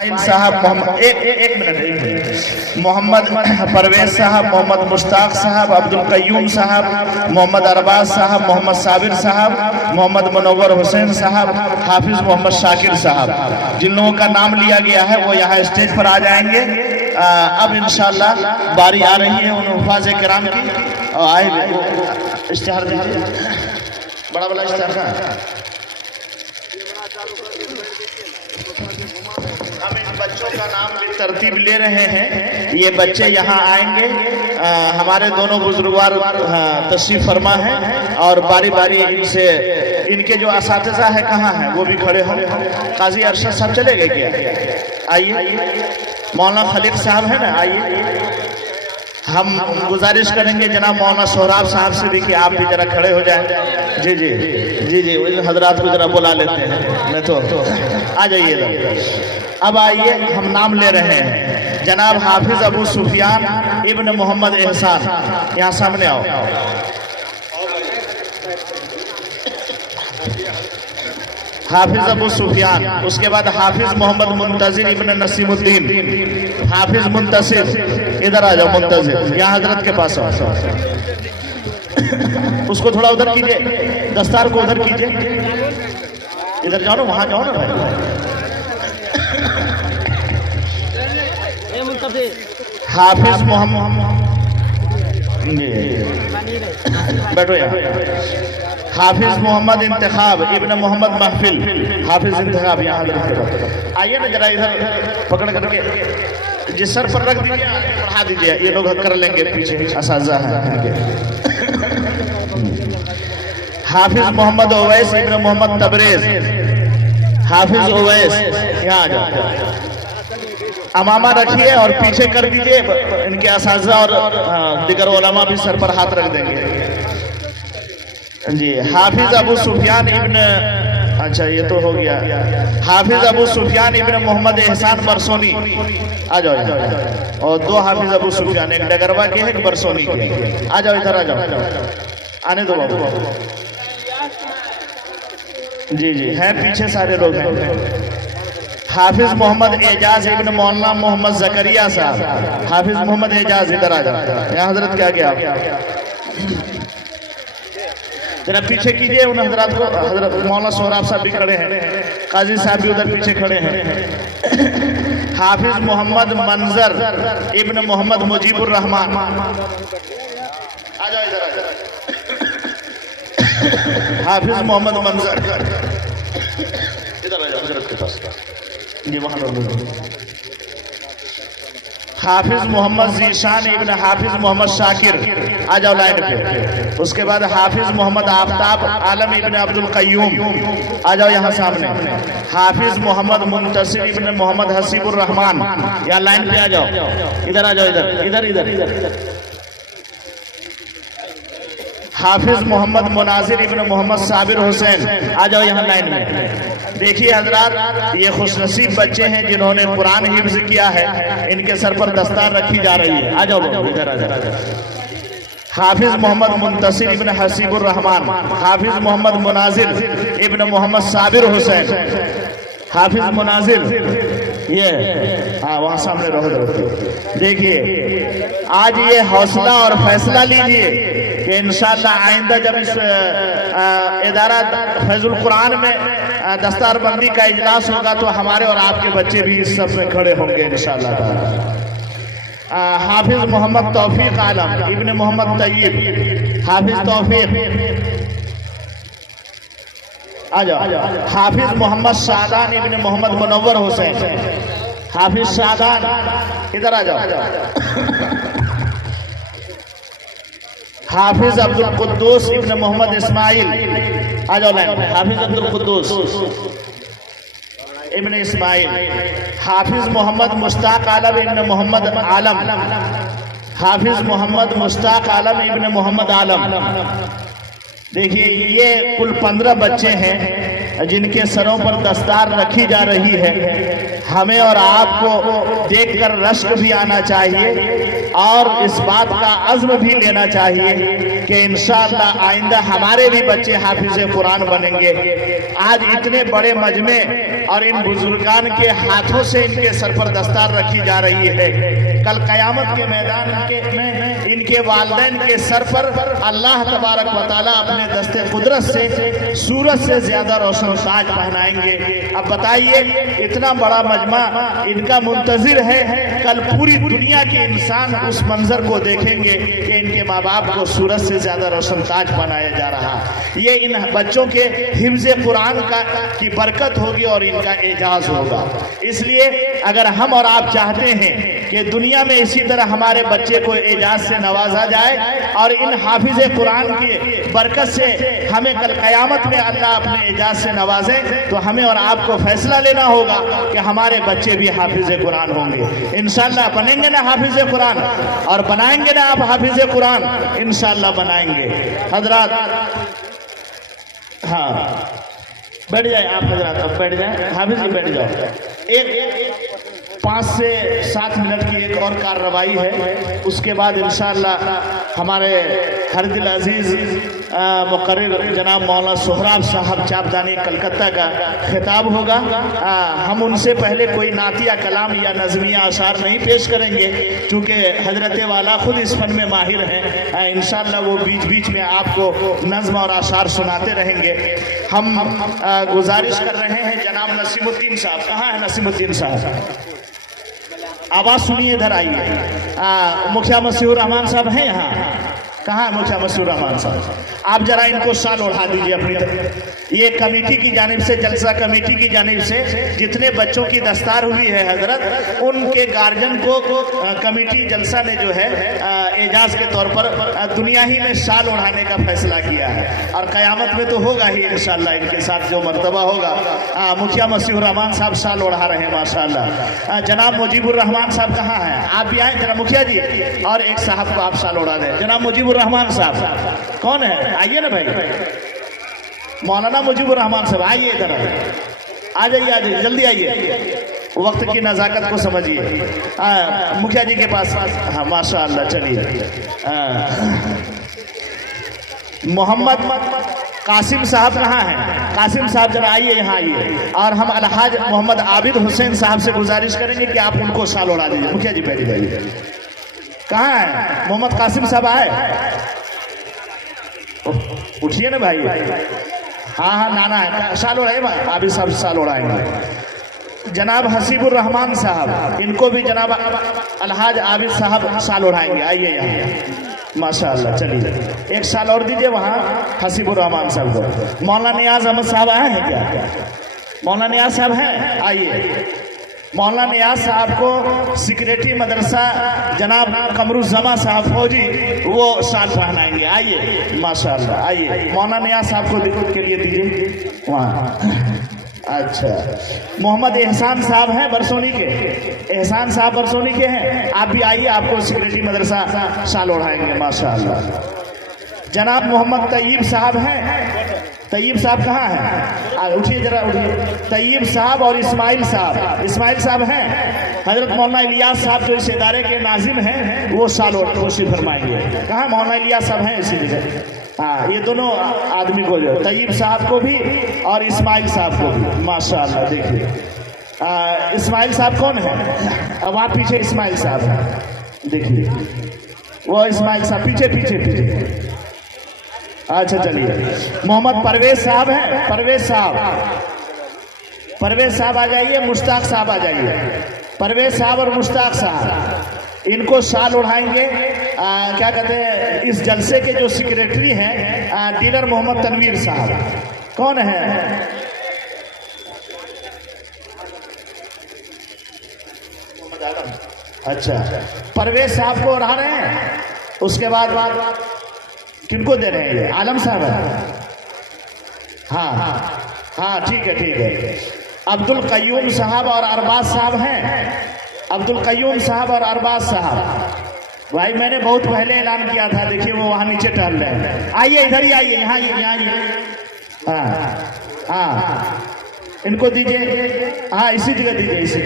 साहब एक मिनट मोहम्मद परवेज साहब, मोहम्मद मुश्ताक साहब, अब्दुल कयूम साहब, मोहम्मद अरबाज साहब, मोहम्मद साबिर साहब, मोहम्मद मुनव्वर हुसैन साहब, हाफिज मोहम्मद शाकिर साहब, जिन लोगों का नाम लिया गया है वो यहाँ स्टेज पर आ जाएंगे। अब इंशाअल्लाह बारी आ रही है उन हुफ़ाज़ किराम की। आए इश्तिहार दीजिए, बड़ा बड़ा इश्तिहार। हम इन बच्चों का नाम तरतीब ले रहे हैं, ये बच्चे यहाँ आएंगे। हमारे दोनों बुजुर्गवार तशरीफ फरमा हैं और बारी बारी इनसे इनके जो असातिज़ा है कहाँ हैं वो भी खड़े हों। काजी अरशद साहब चले गए क्या? आइए। मौलाना खलील साहब है ना, आइए। हम गुजारिश करेंगे जनाब मौलाना सोहराब साहब से भी कि आप भी जरा खड़े हो जाएं। जी जी जी जी हजरात को जरा बुला लेते हैं। मैं तो आ जाइए इधर। अब आइए, हम नाम ले रहे हैं। जनाब हाफिज अबू सुफियान इब्न मोहम्मद एहसान, यहाँ सामने आओ। हाफिज अबू सुफियान, उसके बाद हाफिज मोहम्मद मुंतजिर इब्न नसीमुद्दीन, हाफिज मुंतसिर, इधर आ जाओ मुंतजिर, यहाँ हजरत के पास आओ। उसको थोड़ा उधर कीजिए, दस्तार को उधर कीजिए, इधर जाओ ना, वहां जाओ ना। हाफिज मोहम्मद, बैठो यहाँ। हाफिज मोहम्मद इंतखाब इब्न मोहम्मद महफिल, हाफिज इंतखाब, यहाँ आइए ना जरा, इधर पकड़ करके जिस सर पर रख दीजिए, पढ़ा दीजिए, ये लोग कर लेंगे, पीछे असातिज़ा है। हाफिज मोहम्मद ओवैस इब्न मोहम्मद तबरेज, हाफिज ओवैस, यहाँ आ जाओ। अमामा रखिए और पीछे कर दीजिए, इनके असातिज़ा और दिगर उलमा भी सर पर हाथ रख देंगे जी। हाफिज अबू सुफियान इब्न, अच्छा ये तो हो गया। हाफिज अबू सुफियान इब्न मोहम्मद एहसान बरसोनी, आ जाओ। और दो हाफिज अबू सुफियान, एक डगरवा के एक बरसोनी के। आ जाओ इधर, आ जाओ, आने दो बाबू। जी जी हैं, पीछे सारे लोग हैं। हाफिज मोहम्मद एजाज इब्न मौलाना मोहम्मद जकरिया साहब, हाफिज मोहम्मद एजाज, इधर आ जाओ। यहाँ हजरत क्या गया, जरा पीछे कीजिए उन हजरात को। हजरत मौलाना सोहराब साहब भी खड़े हैं, काजी साहब भी उधर पीछे खड़े हैं। हाफिज मोहम्मद मंजर इब्न मोहम्मद मुजीबुर रहमान, आ जाओ इधर, आ जाओ। हाफिज मोहम्मद मंजर, इधर आ जाओ हजरत के पास, ये वहां। हाफिज मोहम्मद जीशान इब्न हाफिज मोहम्मद शाकिर, आ जाओ लाइन पे। उसके बाद हाफिज मोहम्मद आफ्ताब आलम इब्न अब्दुल कयूम, आ जाओ यहाँ सामने। हाफिज मोहम्मद मुंतसिर इब्न मोहम्मद हसीबुर रहमान, यहाँ लाइन पे आ जाओ, इधर आ जाओ, इधर इधर इधर इधर। हाफिज मोहम्मद मुनाजिर इब्न मोहम्मद साबिर हुसैन, आ जाओ यहाँ लाइन में। देखिए हजरात, ये खुशनसीब बच्चे हैं जिन्होंने कुरान हिफ्ज किया है, इनके सर पर दस्तार रखी जा रही है। आ जाओ इधर, आ जाओ। हाफिज मोहम्मद मुंतसिर इब्न हसीबुर रहमान, हाफिज मोहम्मद मुनाजिर इब्न मोहम्मद साबिर हुसैन, हाफिज मुनाजिर, ये हाँ वहाँ सामने रहो। देखिए आज ये हौसला और फैसला लीजिए कि इंशाअल्लाह आइंदा जब इस इदारा फैजुल कुरान में दस्तारबंदी का इजलास होगा तो हमारे और आपके बच्चे भी इस सब में खड़े होंगे इंशाअल्लाह। हाफिज मोहम्मद तौफीक आलम इब्न मोहम्मद तय्यब, हाफिज तौफीक, आ जाओ। हाफिज मोहम्मद शादान इब्न मोहम्मद मुनव्वर हुसैन, हाफिज शादान, इधर आ जाओ। हाफिज अब्दुल कुद्दूस इब्न मोहम्मद इस्माइल, आ जाओ लाइन में। हाफिज अब्दुल कुद्दूस इब्न इस्माइल, हाफिज मोहम्मद मुश्ताक आलम इब्न मोहम्मद आलम, हाफिज मोहम्मद मुश्ताक आलम इब्न मोहम्मद आलम। देखिए ये कुल 15 बच्चे हैं जिनके सरों पर दस्तार रखी जा रही है। हमें और आपको देखकर रश्क भी आना चाहिए और इस बात का अज़्म भी लेना चाहिए कि इंशाअल्लाह आइंदा हमारे भी बच्चे हाफिज़ कुरान बनेंगे। आज इतने बड़े मजमे और इन बुजुर्गान के हाथों से इनके सर पर दस्तार रखी जा रही है। कल कयामत के मैदान में इनके वालिदैन के सर पर अल्लाह तबारक व तआला अपने दस्ते कुदरत से सूरज से ज्यादा रोशन ताज पहनाएंगे। अब बताइए, इतना बड़ा मजमा इनका मुंतजिर है। कल पूरी दुनिया के इंसान उस मंजर को देखेंगे कि इनके माँ बाप को सूरज से ज्यादा रोशन ताज बनाया जा रहा। ये इन बच्चों के हिफ्ज़ कुरान की बरकत होगी और इनका एजाज होगा। इसलिए अगर हम और आप चाहते हैं कि दुनिया में इसी तरह हमारे बच्चे को एजाज से नवाजा जाए और इन हाफिज कुरान की बरकत से हमें कल कयामत में अल्लाह अपने एजाज से नवाजे, तो हमें और आपको फैसला लेना होगा कि हमारे बच्चे भी हाफिज कुरान होंगे। इंशाअल्लाह बनेंगे ना हाफिज कुरान, और बनाएंगे ना आप हाफिज कुरान, इंशाअल्लाह बनाएंगे। हजरात, हाँ बैठ जाए आप हजरात, अब बैठ जाए, हाफिज जी बैठ जाओ। एक 5 से 7 मिनट की एक और कार्रवाई है, उसके बाद इंशाअल्लाह हमारे हरदिल अजीज मुकर्रिर जनाब मौलाना सोहराब साहब चापदानी कलकत्ता का खिताब होगा। हम उनसे पहले कोई नातिया कलाम या नज़मिया अशार नहीं पेश करेंगे, क्योंकि हजरत वाला खुद इस फन में माहिर हैं। इंशाअल्लाह वो बीच बीच में आपको नज़्म और अशार सुनाते रहेंगे। हम गुजारिश कर रहे हैं जनाब नसीमुद्दीन साहब, कहाँ है नसीमुद्दीन साहब? आवाज सुनिए, इधर आइए। मुखिया मसीहुर रहमान साहब हैं यहाँ? कहाँ है मुखिया मसीहुर रहमान साहब? आप जरा इनको शाल ओढ़ा दीजिए अपनी तरफ। ये कमेटी की जानिब से, जलसा कमेटी की जानिब से जितने बच्चों की दस्तार हुई है हजरत, उनके गार्जियन को कमेटी जलसा ने जो है एजाज के तौर पर दुनिया ही में शाल ओढ़ाने का फैसला किया है, और कयामत में तो होगा ही इंशाअल्लाह इनके साथ जो मर्तबा होगा। मुखिया मसीहुर रहमान साहब शाल ओढ़ा रहे हैं माशाअल्लाह। जनाब मुजीबुर रहमान साहब कहाँ हैं? आप भी आए जरा मुखिया जी, और एक साहब को आप शाल ओढ़ा दें। जनाब मुजीबुर रहमान साहब कौन है? आइए ना भाई, मौलाना मुजीबुर रहमान साहब आइए, इधर आ जाइए, आ जाइए, जल्दी आइए, वक्त की नज़ाकत को समझिए। मुखिया जी के पास, हाँ माशाअल्लाह। चलिए, मोहम्मद कासिम साहब कहाँ हैं? कासिम साहब जरा आइए, यहाँ आइए। और हम अलहाज मोहम्मद आबिद हुसैन साहब से गुजारिश करेंगे कि आप उनको शाल ओढ़ा दीजिए। मुखिया जी बैठी बैठिए। कहाँ है मोहम्मद कासिम साहब? आए, उठिए ना भाई। हाँ हाँ, नाना है, शाल ओढ़ाए भाई, आबिद साहब शाल ओढ़ाएंगे। जनाब हसीबुर रहमान साहब, इनको भी जनाब अलहाज आबिद साहब शाल ओढ़ाएंगे। आइए यहाँ माशाअल्लाह। चलिए, एक शाल और दीजिए वहाँ हसीबुर रहमान साहब को। मौलाना नियाज अहमद साहब आए हैं क्या? मौलाना नियाज साहब हैं? आइए। मौलाना नियाज साहब को सेक्रेटरी मदरसा जनाब कमरुज़्ज़मा साहब फौजी वो शाल पहनाएंगे। आइए माशाअल्लाह, आइए। मौलाना नियाज साहब को दिक्कत के लिए दीजिए वहाँ। अच्छा, मोहम्मद एहसान साहब हैं बरसोनी के? एहसान साहब बरसोनी के हैं, आप भी आइए, आपको सेक्रेटरी मदरसा शाल ओढ़ाएंगे माशाअल्लाह। जनाब मोहम्मद तय्यब साहब हैं? तय्यब साहब कहाँ हैं? उठिए जरा, उठिए। तय्यब साहब और इस्माइल साहब, इस्माइल साहब हैं? हजरत मौलाना इलियास साहब जो इस इदारे के नाजिम हैं वो शाल ओढ़ फरमाएंगे। कहाँ मौलाना इलियास साहब हैं? इसी जगह। हाँ, ये दोनों आदमी को जो तय्यब साहब को भी और इस्माइल साहब को भी माशाअल्लाह। देखिए इस्माइल साहब कौन है? अब आप पीछे इस्माइल साहब हैं, देखिए वो इस्माइल साहब पीछे पीछे पीछे। अच्छा चलिए, मोहम्मद परवेज साहब हैं? परवेज साहब, परवेज साहब आ जाइए। मुश्ताक साहब आ जाइए। परवेज साहब और मुश्ताक साहब, इनको शाल ओढ़ाएंगे। क्या कहते हैं, इस जलसे के जो सेक्रेटरी हैं डीलर मोहम्मद तनवीर साहब, कौन है? अच्छा, परवेज साहब को ओढ़ा रहे हैं। उसके बाद किनको दे रहे हैं? आलम साहब है? हाँ हाँ, ठीक है ठीक है। अब्दुल कयूम साहब और अरबाज साहब हैं? अब्दुल कयूम साहब और अरबाज साहब, भाई मैंने बहुत पहले ऐलान किया था, देखिए वो वहाँ नीचे टहल रहे हैं। आइए इधर ही आइए, यहाँ हाँ हाँ, इनको दीजिए। हाँ इसी जगह दीजिए, इसी।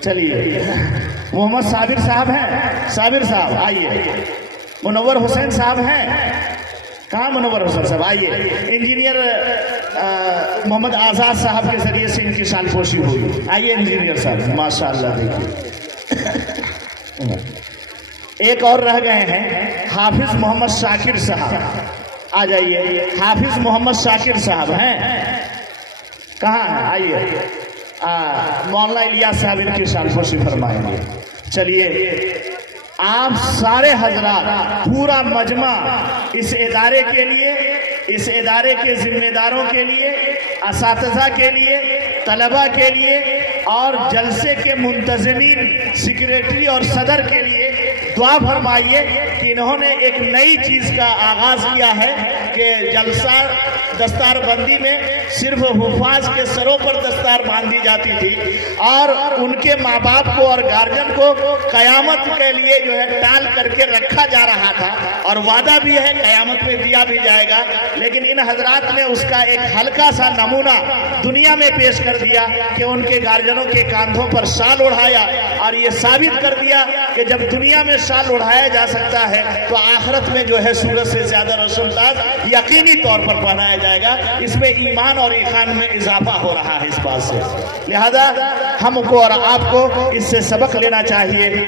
चलिए, मोहम्मद साबिर साहब हैं? साबिर साहब आइए। मुनव्वर हुसैन साहब हैं? कहाँ मुनव्वर हुसैन साहब, आइए। इंजीनियर मोहम्मद आज़ाद साहब के जरिए से इनकी शानपोशी हुई। आइए इंजीनियर साहब, माशाअल्लाह। देखिए एक और रह गए हैं, हाफिज मोहम्मद शाकिर साहब, आ जाइए। हाफिज मोहम्मद शाकिर साहब हैं, कहाँ हैं, आइए। मौलाना इलियास साहब इनकी शानपोशी फरमाएंगे। चलिए आप सारे हजरात, पूरा मजमा इस इदारे के लिए, इस इदारे के जिम्मेदारों के लिए, असातिज़ा के लिए, तलबा के लिए और जलसे के मुंतज़मीन, सेक्रेटरी और सदर के लिए दुआ फरमाइए कि इन्होंने एक नई चीज़ का आगाज़ किया है कि जलसा दस्तारबंदी में सिर्फ हुफाज के सरों पर दस्तार बांधी जाती थी और उनके माँ बाप को और गार्जियन को कयामत के लिए जो है टाल करके रखा जा रहा था, और वादा भी है कयामत में दिया भी जाएगा। लेकिन इन हजरात ने उसका एक हल्का सा नमूना दुनिया में पेश कर दिया कि उनके गार्जियनों के कांधों पर शाल उड़ाया और ये साबित कर दिया कि जब दुनिया में शाल उड़ाया जा सकता है तो आखिरत में जो है सूरज से ज्यादा रोशनदार यकीनी तौर पर पहनाया जाएगा। इसमें ईमान और ईखान में इजाफा हो रहा है इस बात से। लिहाजा हमको और आपको इससे सबक लेना चाहिए।